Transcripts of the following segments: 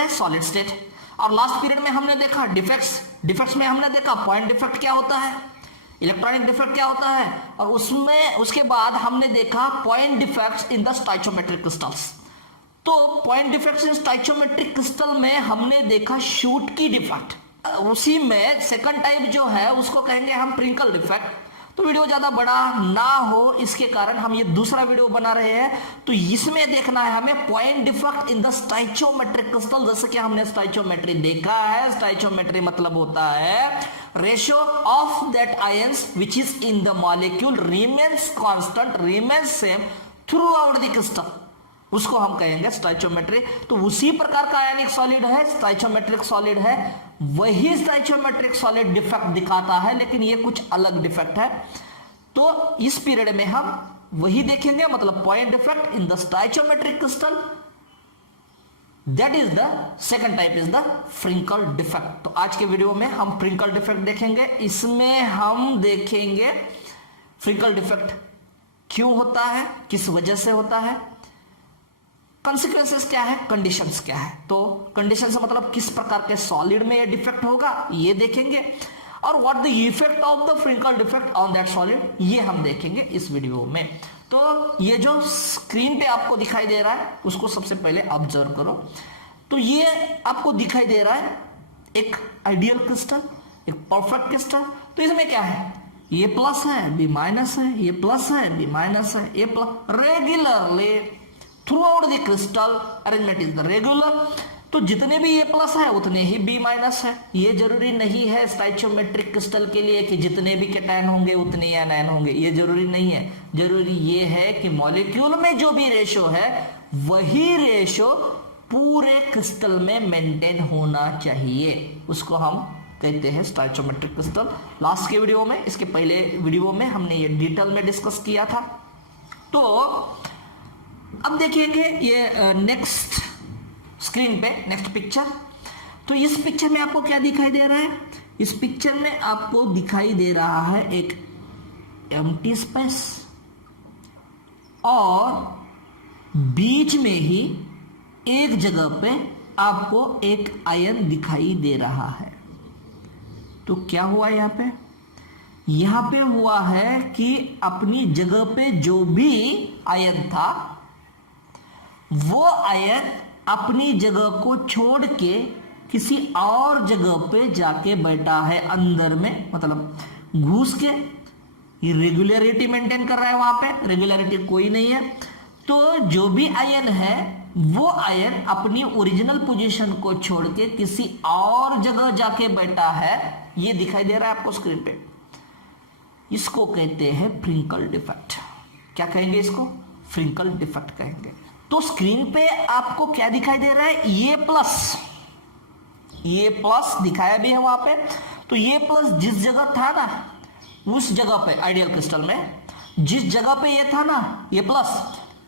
है solid state. और last period में हमने देखा डिफेक्ट्स, डिफेक्ट्स में हमने देखा पॉइंट डिफेक्ट क्या होता है, इलेक्ट्रॉनिक डिफेक्ट क्या होता है, और उसमें उसके बाद हमने देखा point defects in the stoichiometric crystals. तो point defects in stoichiometric crystal में हमने देखा शूट की डिफेक्ट, उसी में सेकंड टाइप जो है उसको कहेंगे हम प्रिंकल डिफेक्ट। तो वीडियो ज्यादा बड़ा ना हो इसके कारण हम ये दूसरा वीडियो बना रहे हैं। तो इसमें देखना है हमें point defect in the stoichiometric crystal. जैसे कि हमने स्टाइचोमेट्री देखा है, स्टाइचोमेट्री मतलब होता है ratio of that ions which is in the molecule remains constant, remains same through out the crystal, उसको हम कहेंगे स्टाइचोमेट्री। तो उसी प्रकार का आयनिक सॉलिड है, स्टाइचोमेट्रिक सॉलिड है, वही स्टाइचोमेट्रिक सॉलिड डिफेक्ट दिखाता है, लेकिन ये कुछ अलग डिफेक्ट है। तो इस पीरियड में हम वही देखेंगे, मतलब point defect in the stoichiometric crystal, that is the second type is the Frenkel defect. तो आज के वीडियो में हम फ्रिंकल डिफेक्ट देखेंगे। इसमें हम देखेंगे फ्रिंकल डिफेक्ट क्यों होता है, किस वजह से होता है, कॉन्सिक्वेंसेस क्या है, कंडीशंस क्या है। तो कंडीशंस मतलब किस प्रकार के सॉलिड में ये डिफेक्ट होगा ये देखेंगे, और what the effect of the Frenkel defect on that solid ये हम देखेंगे इस वीडियो में। तो ये जो स्क्रीन पे आपको दिखाई दे रहा है उसको सबसे पहले ऑब्जर्व करो। तो ये आपको दिखाई दे रहा है एक आइडियल क्रिस्टल, एक परफेक्ट क्रिस्टल। तो इसमें क्या है, ये प्लस है, बी माइनस है, ये प्लस है, बी माइनस है, ये plus regularly through out the crystal arrangement is the regular. तो जितने भी ये प्लस है उतने ही बी माइनस है। ये जरूरी नहीं है स्टाइचोमेट्रिक क्रिस्टल के लिए कि जितने भी कैटायन होंगे उतने ही एनायन होंगे, ये जरूरी नहीं है। जरूरी ये है कि मॉलिक्यूल में जो भी रेशो है वही रेशो पूरे क्रिस्टल में मेंटेन होना चाहिए, उसको हम कहते हैं स्टाइचोमेट्रिक क्रिस्टल। लास्ट के वीडियो में, इसके पहले वीडियो में हमने ये डिटेल में डिस्कस किया था। तो अब देखेंगे ये नेक्स्ट स्क्रीन पे, नेक्स्ट पिक्चर। तो इस पिक्चर में आपको क्या दिखाई दे रहा है, इस पिक्चर में आपको दिखाई दे रहा है एक एम्प्टी स्पेस और बीच में ही एक जगह पे आपको एक आयन दिखाई दे रहा है। तो क्या हुआ यहां पे हुआ है कि अपनी जगह पे जो भी आयन था वो आयन अपनी जगह को छोड़ के किसी और जगह पे जाके बैठा है अंदर में, मतलब घुस के ये रेगुलरिटी मेंटेन कर रहा है। वहां पे रेगुलरिटी कोई नहीं है। तो जो भी आयन है वो आयन अपनी ओरिजिनल पोजीशन को छोड़ के किसी और जगह जाके बैठा है, ये दिखाई दे रहा है आपको स्क्रीन पे। इसको कहते हैं फ्रिंकल डिफेक्ट। क्या कहेंगे इसको, फ्रिंकल डिफेक्ट कहेंगे। तो स्क्रीन पे आपको क्या दिखाई दे रहा है, ये प्लस दिखाया भी है वहां पे। तो ये प्लस जिस जगह था ना, उस जगह पे आइडियल क्रिस्टल में जिस जगह पे ये था ना ये प्लस,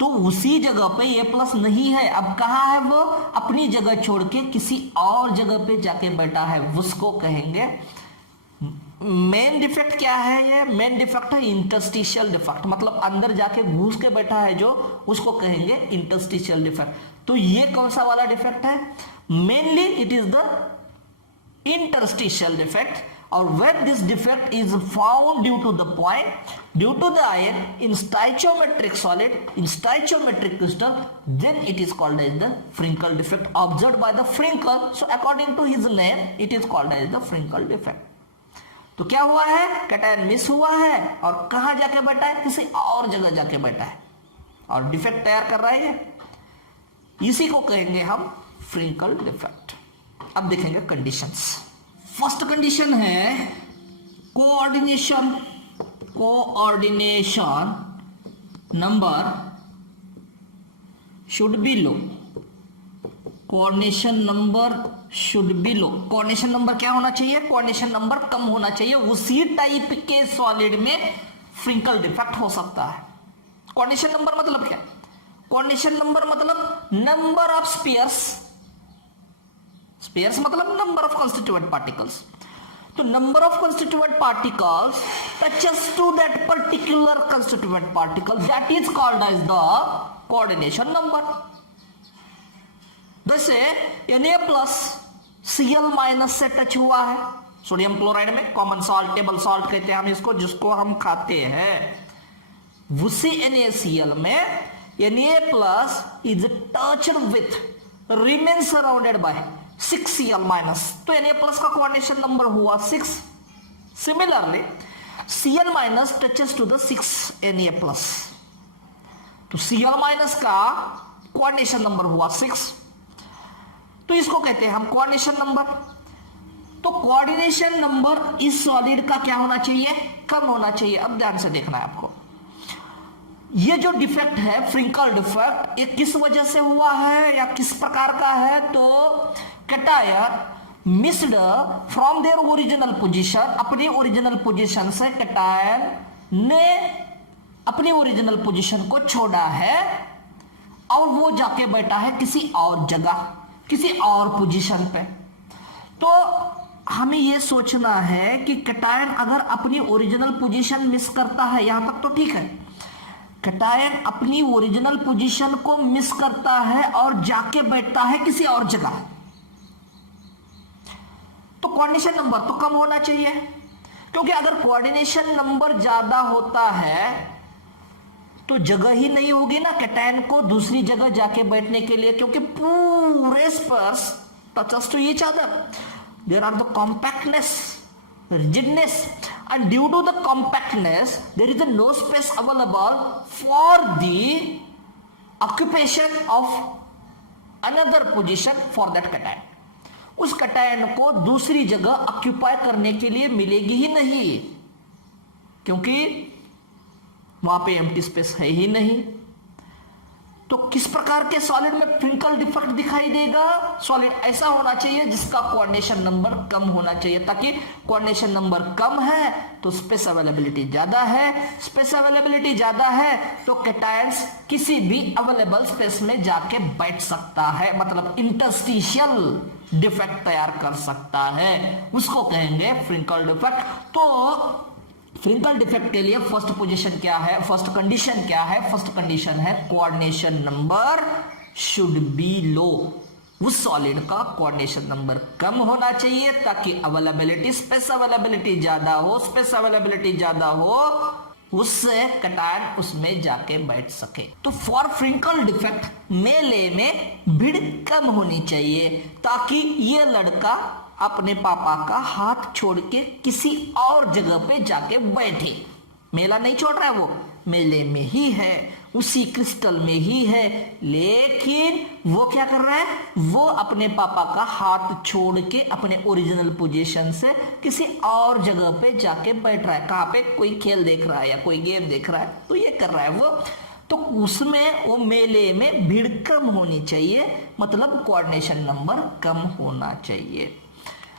तो उसी जगह पे ये प्लस नहीं है। अब कहां है वो, अपनी जगह छोड़ के किसी और जगह पे जाके बैठा है, उसको कहेंगे मेन डिफेक्ट। क्या है ये, मेन डिफेक्ट है इंटरस्टिशियल डिफेक्ट, मतलब अंदर जाके घुस के बैठा है जो, उसको कहेंगे इंटरस्टिशियल डिफेक्ट। तो ये कौन सा वाला डिफेक्ट है, mainly it is the interstitial defect. और when this defect is found due to the point, due to the ion in stoichiometric solid, in stoichiometric crystal, then it is called as the Frinkel defect observed by the Frinkel. So according to his name, it is called as the Frinkel defect. तो क्या हुआ है, cation miss हुआ है और कहां जाके बैठा है, किसी और जगह जाके बैठा है और डिफेक्ट तैयार कर रहा है। इसी को कहेंगे हम फ्रिंकल डिफेक्ट। अब देखेंगे कंडीशंस। फर्स्ट कंडीशन है coordination number should be low. Coordination number should be low. Coordination number क्या होना चाहिए, कोऑर्डिनेशन नंबर कम होना चाहिए। उसी टाइप के सॉलिड में फ्रिंकल डिफेक्ट हो सकता है। कोऑर्डिनेशन नंबर मतलब क्या, कोऑर्डिनेशन नंबर मतलब नंबर ऑफ स्पेयर्स, स्पेयर्स मतलब नंबर ऑफ कंस्टिट्यूएंट पार्टिकल्स। तो number of constituent particles touches to that particular constituent particle, that is called as the coordination number. जैसे Na+Cl- से टच हुआ है sodium chloride में, common salt, table salt कहते हैं हम इसको, जिसको हम खाते हैं। उसी NaCl में Na+ is touched with, remain surrounded by 6Cl-, तो Na+ का कोऑर्डिनेशन नंबर हुआ 6। Similarly Cl- touches to the 6Na+, तो Cl- का कोऑर्डिनेशन नंबर हुआ 6, तो इसको कहते हैं हम कोऑर्डिनेशन नंबर। तो कोऑर्डिनेशन नंबर इस सॉलिड का क्या होना चाहिए, कम होना चाहिए। अब ध्यान से देखना है आपको, ये जो डिफेक्ट है फ्रिंकल डिफेक्ट, ये किस वजह से हुआ है या किस प्रकार का है, तो cation missed from their original position, अपनी ओरिजिनल पोजीशन से कैटायन ने अपनी ओरिजिनल पोजीशन को छोड़ा है और वो जाके बैठा है किसी और जगह, किसी और पोजीशन पे। तो हमें यह सोचना है कि कैटायन अगर अपनी ओरिजिनल पोजीशन मिस करता है, यहां तक तो ठीक है, कैटायन अपनी ओरिजिनल पोजीशन को मिस करता है और जाके बैठता है किसी और जगह, तो कोऑर्डिनेशन नंबर तो कम होना चाहिए। क्योंकि अगर कोऑर्डिनेशन नंबर ज्यादा होता है तो जगह ही नहीं होगी ना कैटायन को दूसरी जगह जाके बैठने के लिए, क्योंकि पूरे स्पर्श touches to each other, there are the compactness, rigidness, and due to the compactness there is no space available for the occupation of another position for that cation। उस कैटायन को दूसरी जगह ऑक्यूपाई करने के लिए मिलेगी ही नहीं, क्योंकि वहां पे एम्प्टी स्पेस है ही नहीं। तो किस प्रकार के सॉलिड में फ्रिंकल डिफेक्ट दिखाई देगा, सॉलिड ऐसा होना चाहिए जिसका कोऑर्डिनेशन नंबर कम होना चाहिए, ताकि कोऑर्डिनेशन नंबर कम है तो स्पेस अवेलेबिलिटी ज्यादा है, स्पेस अवेलेबिलिटी ज्यादा है तो कैटायंस किसी भी अवेलेबल स्पेस में जाके बैठ सकता है, मतलब इंटरस्टिशियल डिफेक्ट तैयार कर सकता है, उसको कहेंगे फ्रिंकल डिफेक्ट। तो फ्रिंकल डिफेक्ट के लिए फर्स्ट पोजीशन क्या है, फर्स्ट कंडीशन क्या है, फर्स्ट कंडीशन है कोऑर्डिनेशन नंबर शुड बी लो, उस सॉलिड का कोऑर्डिनेशन नंबर कम होना चाहिए ताकि अवेलेबिलिटी, स्पेस अवेलेबिलिटी ज्यादा हो, स्पेस अवेलेबिलिटी ज्यादा हो, उससे कैटायन उसमें जाके बैठ सके। तो फॉर फ्रिंकल डिफेक्ट मेले में भीड़ कम होनी चाहिए ताकि ये लड़का अपने पापा का हाथ छोड़ के किसी और जगह पे जाके बैठे। मेला नहीं छोड़ रहा है, वो मेले में ही है, उसी क्रिस्टल में ही है, लेकिन वो क्या कर रहा है, वो अपने पापा का हाथ छोड़ के अपने ओरिजिनल पोजीशन से किसी और जगह पे जाके बैठ रहा है। कहां पे, कोई खेल देख रहा है या कोई गेम देख रहा है, तो ये कर रहा है वो, तो उसमें वो मेले में भीड़ कम होनी चाहिए, मतलब कोऑर्डिनेशन नंबर कम होना चाहिए।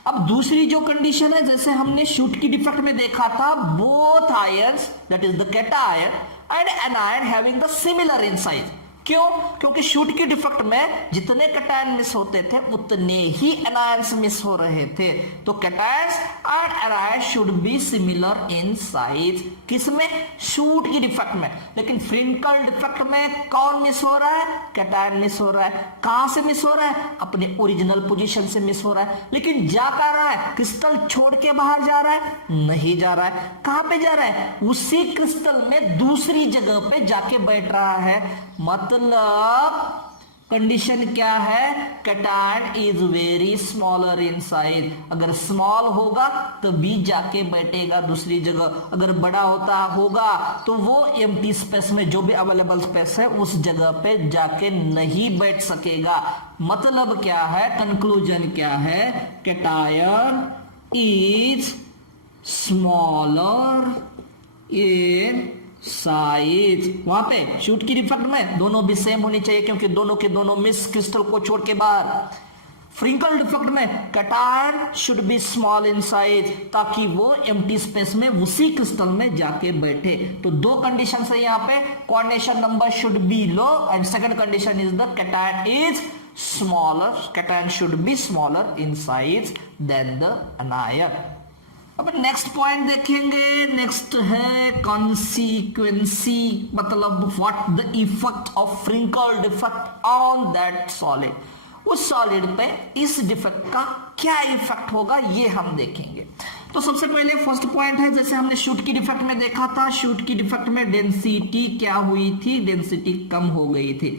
अब दूसरी जो कंडीशन है, जैसे हमने शूट की डिफेक्ट में देखा था, both ions that is the cation and anion having the similar in size. क्यों? क्योंकि शूट की डिफेक्ट में जितने कैटायन मिस होते थे उतने ही एनायंस मिस हो रहे थे, तो cations and anion should be similar in size. किसमें? शूट की डिफेक्ट में। लेकिन फ्रिंकल डिफेक्ट में कौन मिस हो रहा है? कैटायन मिस हो रहा है। कहां से मिस हो रहा है? अपने ओरिजिनल पोजीशन से मिस हो रहा है। लेकिन जा कहां रहा है? क्रिस्टल छोड़ के बाहर जा रहा है? नहीं जा रहा है। कहां पे जा रहा है? उसी क्रिस्टल में दूसरी जगह पे जाके बैठ रहा है। मतलब कंडीशन क्या है? Cation is very smaller in size. अगर स्मॉल होगा तो भी जाके बैठेगा दूसरी जगह, अगर बड़ा होता होगा तो वो एम्प्टी स्पेस में, जो भी अवेलेबल स्पेस है उस जगह पे जाके नहीं बैठ सकेगा। मतलब क्या है, कंक्लूजन क्या है? Cation is smaller in size. वहां पे शूट की डिफेक्ट में दोनों भी सेम होनी चाहिए, क्योंकि दोनों के दोनों मिस क्रिस्टल को छोड़ के बाहर। फ्रिंकल डिफेक्ट में cation should B small in size, ताकि वो एम्प्टी स्पेस में उसी क्रिस्टल में जाके बैठे। तो दो कंडीशन है यहाँ पे, coordination number should be low and second condition is the cation is smaller, cation should be smaller in size than the anion. अब नेक्स्ट पॉइंट देखेंगे, नेक्स्ट है कॉन्सिक्वेंसी, मतलब what the effect of Frenkel defect on that solid. उस solid पे इस defect का क्या effect होगा ये हम देखेंगे। तो सबसे पहले फर्स्ट पॉइंट है, जैसे हमने शूट की डिफेक्ट में देखा था, शूट की डिफेक्ट में डेंसिटी क्या हुई थी, डेंसिटी कम हो गई थी।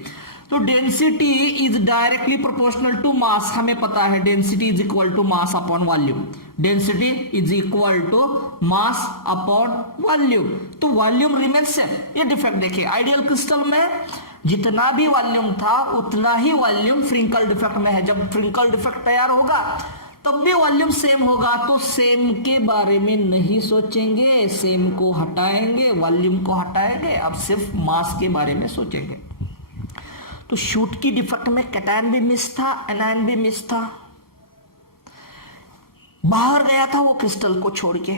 तो density is directly proportional to mass, हमें पता है density is equal to mass upon volume, density is equal to mass upon volume. तो वॉल्यूम रिमेन सेम। ये डिफेक्ट देखिए, आइडियल क्रिस्टल में जितना भी वॉल्यूम था उतना ही वॉल्यूम फ्रिंकल डिफेक्ट में है। जब फ्रिंकल डिफेक्ट तैयार होगा तब भी वॉल्यूम सेम होगा, तो सेम के बारे में नहीं सोचेंगे, सेम को हटाएंगे, वॉल्यूम को हटाएंगे, अब सिर्फ मास के बारे में सोचेंगे। तो शूट की डिफेक्ट में कैटायन भी मिस था, एनायन भी मिस था, बाहर गया था वो क्रिस्टल को छोड़ के।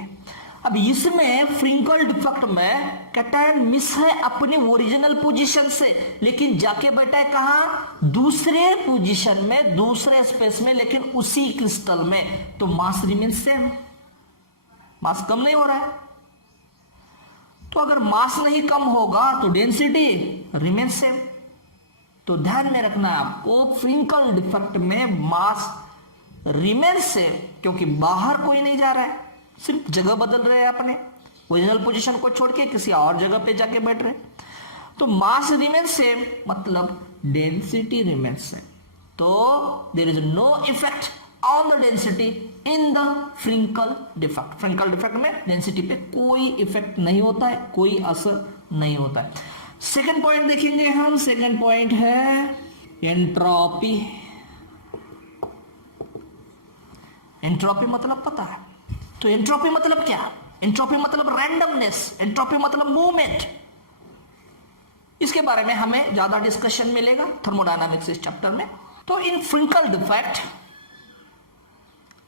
अब इसमें फ्रिंकल डिफेक्ट में कैटायन मिस है अपने ओरिजिनल पोजीशन से, लेकिन जाके बैठा है कहां, दूसरे पोजीशन में, दूसरे स्पेस में, लेकिन उसी क्रिस्टल में। तो मास रिमेन सेम, मास कम नहीं हो रहा है। तो अगर मास नहीं कम होगा तो डेंसिटी रिमेन सेम। तो ध्यान में रखना है आपको, फ्रिंकल डिफेक्ट में मास रिमेन सेम, क्योंकि बाहर कोई नहीं जा रहा है, सिर्फ जगह बदल रहे हैं, अपने ओरिजिनल पोजीशन को छोड़ के किसी और जगह पे जाके बैठ रहे। तो मास रिमेन सेम मतलब डेंसिटी रिमेन सेम। तो there is no effect on the density in the Frenkel defect. Frenkel defect में डेंसिटी पे कोई इफेक्ट नहीं होता है, कोई असर नहीं होता है। सेकेंड पॉइंट देखेंगे हम। सेकेंड पॉइंट है एंट्रोपी। एंट्रोपी मतलब पता है? तो एंट्रोपी मतलब क्या? एंट्रोपी मतलब रैंडमनेस, एंट्रोपी मतलब मूवमेंट। इसके बारे में हमें ज्यादा डिस्कशन मिलेगा थर्मोडायनामिक्स इस चैप्टर में। तो in Frenkel defect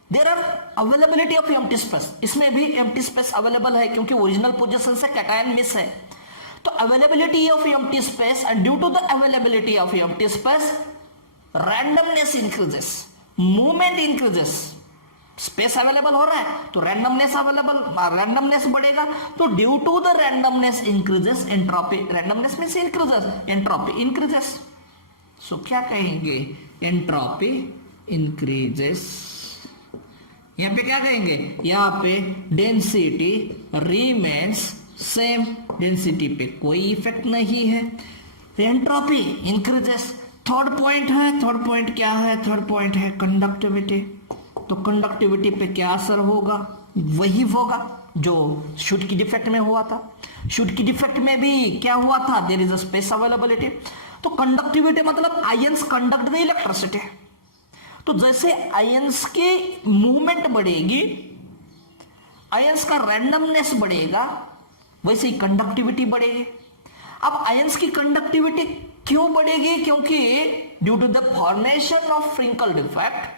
there are availability of empty space, इसमें भी एम्प्टी स्पेस अवेलेबल है क्योंकि ओरिजिनल पोजीशन से कैटायन मिस है। तो availability of empty space, and due to the availability of empty space randomness increases, movement increases. Space available हो रहा है तो रैंडमनेस बढ़ेगा। तो due to the randomness increases entropy, randomness means increases, entropy increases. So क्या कहेंगे, entropy increases. यहां पे क्या कहेंगे, यहां पे डेंसिटी रिमेन्स सेम, डेंसिटी पे कोई इफेक्ट नहीं है, एंट्रोपी इंक्रीजेस। थर्ड पॉइंट है, थर्ड पॉइंट क्या है, थर्ड पॉइंट है कंडक्टिविटी। तो कंडक्टिविटी पे क्या असर होगा, वही होगा जो शूट की डिफेक्ट में हुआ था। शूट की डिफेक्ट में भी क्या हुआ था, there is a space availability. तो कंडक्टिविटी मतलब आयंस कंडक्ट द इलेक्ट्रिसिटी। तो जैसे आयंस की मूवमेंट बढ़ेगी, आयंस का रैंडमनेस बढ़ेगा, वैसे ही कंडक्टिविटी बढ़ेगी। अब आयंस की कंडक्टिविटी क्यों बढ़ेगी, क्योंकि due to the formation of Frenkel defect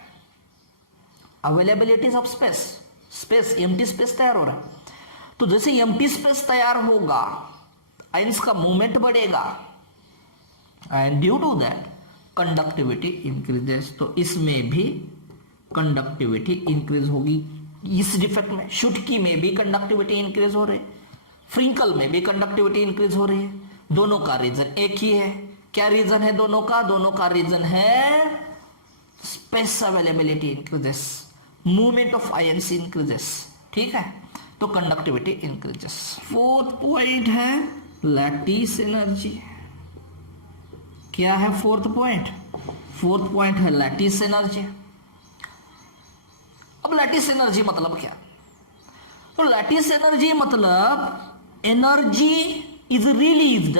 availabilities of space, space empty space तैयार हो रहा है। तो जैसे एम्प्टी स्पेस तैयार होगा, आयंस का मूवमेंट बढ़ेगा, and due to that conductivity increases. तो इसमें भी कंडक्टिविटी इंक्रीज होगी। इस डिफेक्ट में शूट की में भी कंडक्टिविटी इंक्रीज हो रही है, फ्रिंकल में भी कंडक्टिविटी इंक्रीज हो रही है। दोनों का रीजन एक ही है। क्या रीजन है दोनों का? दोनों का रीजन है space availability increases, movement of ions increases. ठीक है, तो कंडक्टिविटी इंक्रीजेस। फोर्थ पॉइंट है लैटिस एनर्जी। क्या है फोर्थ पॉइंट? फोर्थ पॉइंट है लैटिस एनर्जी। अब लैटिस एनर्जी मतलब क्या? तो लैटिस एनर्जी मतलब energy is released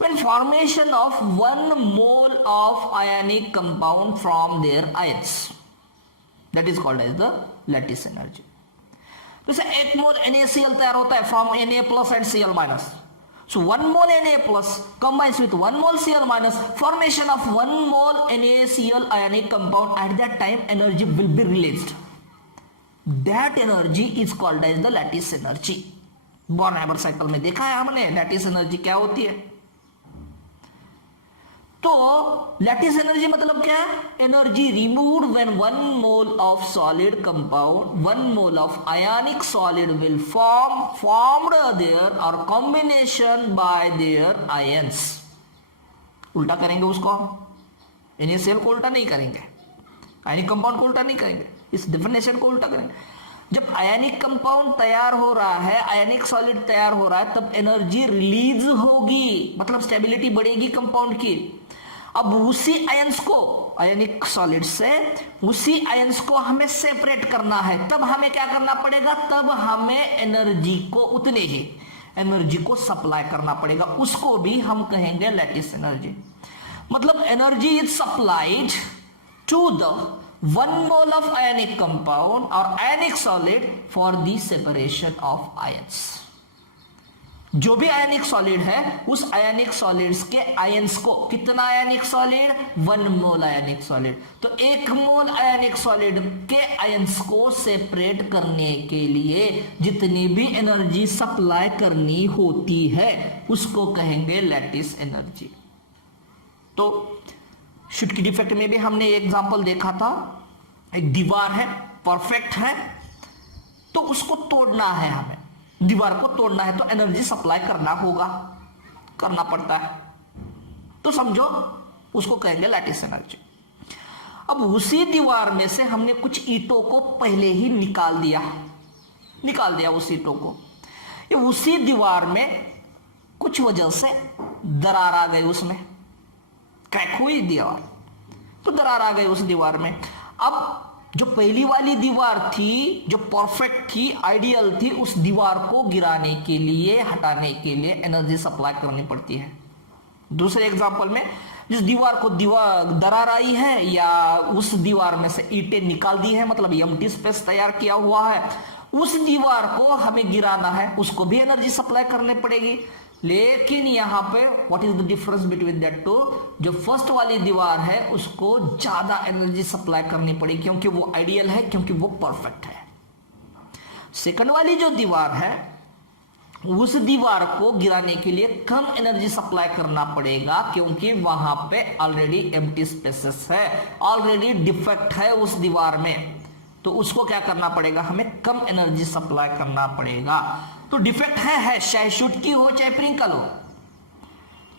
when formation of 1 mole of ionic compound from their ions, that is called as the lattice energy. जैसे 1 मोल NaCl तैयार होता है from Na plus and Cl minus. So 1 mole Na plus combines with 1 mole Cl minus, formation of 1 mole NaCl ionic compound, at that time energy will be released. That energy is called as the lattice energy. Born Haber cycle में देखा है हमने lattice energy क्या होती है। तो lattice energy मतलब क्या है? Energy removed when 1 mole of solid compound, 1 mole of ionic solid will formed their और कॉम्बिनेशन बाय देयर आयंस। उल्टा करेंगे उसको, NaCl को उल्टा नहीं करेंगे, आयनिक कंपाउंड को उल्टा नहीं करेंगे, इस डेफिनेशन को उल्टा करेंगे। जब आयनिक कंपाउंड तैयार हो रहा है, आयनिक सॉलिड तैयार हो रहा है, तब एनर्जी रिलीज होगी, मतलब स्टेबिलिटी बढ़ेगी कंपाउंड की। अब उसी आयंस को, आयनिक सॉलिड से उसी आयंस को हमें सेपरेट करना है, तब हमें क्या करना पड़ेगा, तब हमें एनर्जी को, उतने ही एनर्जी को सप्लाई करना पड़ेगा, उसको भी हम कहेंगे लैटिस एनर्जी। मतलब energy is supplied to the 1 mole of ionic compound or ionic solid for the separation of ions। जो भी आयनिक सॉलिड है उस आयनिक सॉलिड्स के आयंस को, कितना आयनिक सॉलिड, 1 मोल आयनिक सॉलिड, तो 1 मोल आयनिक सॉलिड के आयंस को सेपरेट करने के लिए जितनी भी एनर्जी सप्लाई करनी होती है उसको कहेंगे लैटिस एनर्जी। तो शुटकी डिफेक्ट में भी हमने एग्जांपल देखा था, एक दीवार है, परफेक्ट है, तो उसको तोड़ना है, हमें दीवार को तोड़ना है तो एनर्जी सप्लाई करना होगा, करना पड़ता है, तो समझो उसको कहेंगे लैटिस एनर्जी। अब उसी दीवार में से हमने कुछ ईंटों को पहले ही निकाल दिया उस ईंटों को, ये उसी दीवार में कुछ वजह से दरार आ गई, उसमें क्रैक हुई दीवार, तो दरार आ गई उस दीवार में। अब जो पहली वाली दीवार थी, जो परफेक्ट थी, आइडियल थी, उस दीवार को गिराने के लिए, हटाने के लिए एनर्जी सप्लाई करनी पड़ती है। दूसरे एग्जांपल में जिस दीवार को दरार आई है या उस दीवार में से ईंटें निकाल दी है, मतलब एम्प्टी स्पेस तैयार किया हुआ है, उस दीवार को हमें गिराना है, उसको भी एनर्जी सप्लाई करनी पड़ेगी। लेकिन यहां पे what is the difference between that two, जो फर्स्ट वाली दीवार है उसको ज्यादा एनर्जी सप्लाई करनी पड़ेगी क्योंकि वो आइडियल है, क्योंकि वो परफेक्ट है। सेकंड वाली जो दीवार है उस दीवार को गिराने के लिए कम एनर्जी सप्लाई करना पड़ेगा क्योंकि वहां पे ऑलरेडी एम्प्टी स्पेसेस है, ऑलरेडी डिफेक्ट है उस दीवार में, तो उसको क्या करना पड़ेगा, हमें कम एनर्जी सप्लाई करना पड़ेगा। तो डिफेक्ट है चाहे शुटकी हो चाहे प्रिंकल हो,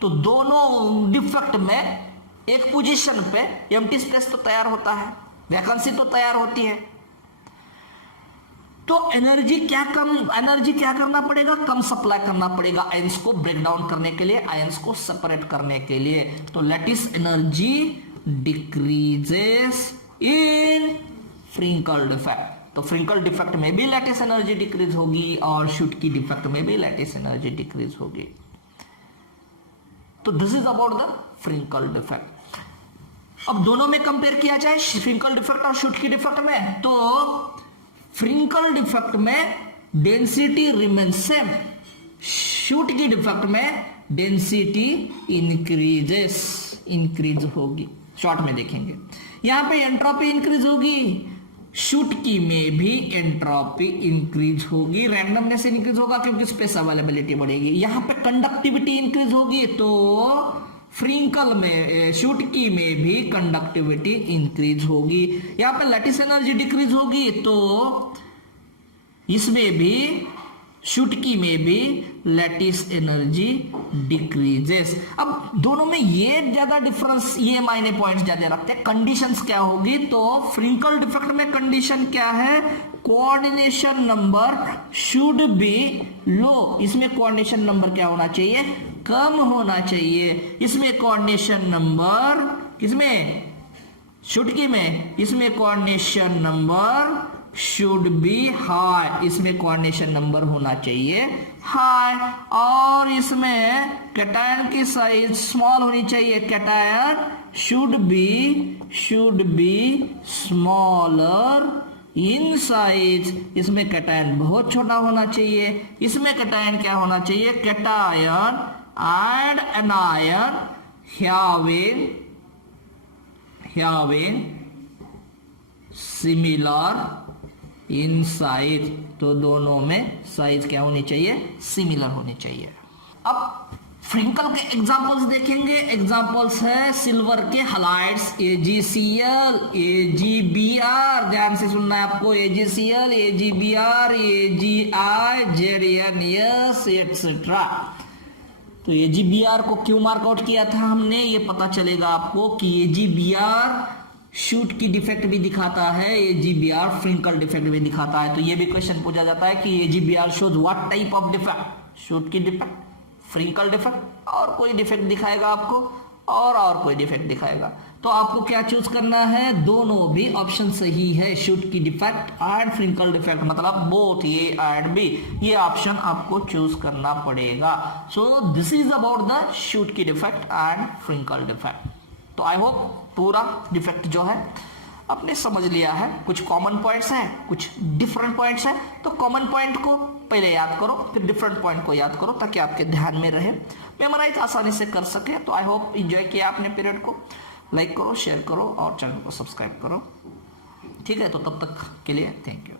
तो दोनों डिफेक्ट में एक पोजीशन पे एम्प्टी स्पेस तो तैयार होता है, वैकेंसी तो तैयार होती है, तो एनर्जी क्या करना पड़ेगा, कम सप्लाई करना पड़ेगा आयंस को ब्रेक डाउन करने के लिए, आयंस को सेपरेट करने के लिए। तो lattice energy decreases in Frenkel defect, तो फ्रिंकल डिफेक्ट में भी लैटिस एनर्जी डिक्रीज होगी और शुटकी डिफेक्ट में भी लैटिस एनर्जी डिक्रीज होगी। तो this is about the Frenkel defect. अब दोनों में कंपेयर किया जाए, फ्रिंकल डिफेक्ट और शुटकी डिफेक्ट में, तो फ्रिंकल डिफेक्ट में डेंसिटी रिमेन्स सेम, शुटकी डिफेक्ट में डेंसिटी इंक्रीज होगी। शॉर्ट में देखेंगे, यहां पे एंट्रोपी इंक्रीज होगी, शुटकी में भी एंट्रोपी इंक्रीज होगी, रैंडमनेस इंक्रीज होगा क्योंकि स्पेस अवेलेबिलिटी बढ़ेगी। यहां पे कंडक्टिविटी इंक्रीज होगी, तो फ्रिंकल में, शुटकी में भी कंडक्टिविटी इंक्रीज होगी। यहां पे लैटिस एनर्जी डिक्रीज होगी, तो इसमें भी, शुटकी में भी लैटिस एनर्जी डिक्रीजेस। अब दोनों में ये ज्यादा डिफरेंस, ये मायने पॉइंट्स ज्यादा रखते हैं। कंडीशंस क्या होगी, तो फ्रिंकल डिफेक्ट में कंडीशन क्या है, कोऑर्डिनेशन नंबर शुड बी लो, इसमें कोऑर्डिनेशन नंबर क्या होना चाहिए, कम होना चाहिए। इसमें कोऑर्डिनेशन नंबर, किसमें, शुटकी में, इसमें coordination number should B high, इसमें कोऑर्डिनेशन नंबर होना चाहिए हाई, और इसमें कैटायन की साइज स्मॉल होनी चाहिए, cation should be smaller in size, इसमें कैटायन बहुत छोटा होना चाहिए। इसमें कैटायन क्या होना चाहिए, cation and anion having similar in size, तो दोनों में साइज क्या होनी चाहिए, सिमिलर होनी चाहिए। अब फ्रिंकल के एग्जांपल्स देखेंगे। एग्जांपल्स है सिल्वर के हलाइड्स, AgCl, AgBr, ध्यान से सुनना है आपको, AgCl, AgBr, AgI, ZnS, etc। तो AGBR को क्यों मार्कआउट किया था हमने, ये पता चलेगा आपको कि AGBR शूट की डिफेक्ट भी दिखाता है, AGBR फ्रिंकल डिफेक्ट भी दिखाता है। तो ये भी क्वेश्चन पूछा जाता है कि AGBR shows what type of defect, shoot की डिफेक्ट, फ्रिंकल डिफेक्ट, और कोई डिफेक्ट दिखाएगा आपको, और कोई डिफेक्ट दिखाएगा। तो आपको क्या चूज करना है, दोनों भी ऑप्शन सही है, शूट की डिफेक्ट एंड फ्रिंकल डिफेक्ट, मतलब बोथ ए एंड बी, ये ऑप्शन आपको चूज करना पड़ेगा। So this is about the shoot की डिफेक्ट एंड फ्रिंकल डिफेक्ट। तो आई होप पूरा डिफेक्ट जो है आपने समझ लिया है। कुछ कॉमन पॉइंट्स हैं, कुछ डिफरेंट पॉइंट्स हैं, तो कॉमन पॉइंट को पहले याद करो, फिर डिफरेंट पॉइंट को याद करो, ताकि आपके ध्यान में रहे, मेमोराइज आसानी से कर सके। तो आई होप एंजॉय किया आपने पीरियड को। लाइक करो, शेयर करो और चैनल को सब्सक्राइब करो। ठीक है, तो तब तक के लिए थैंक यू।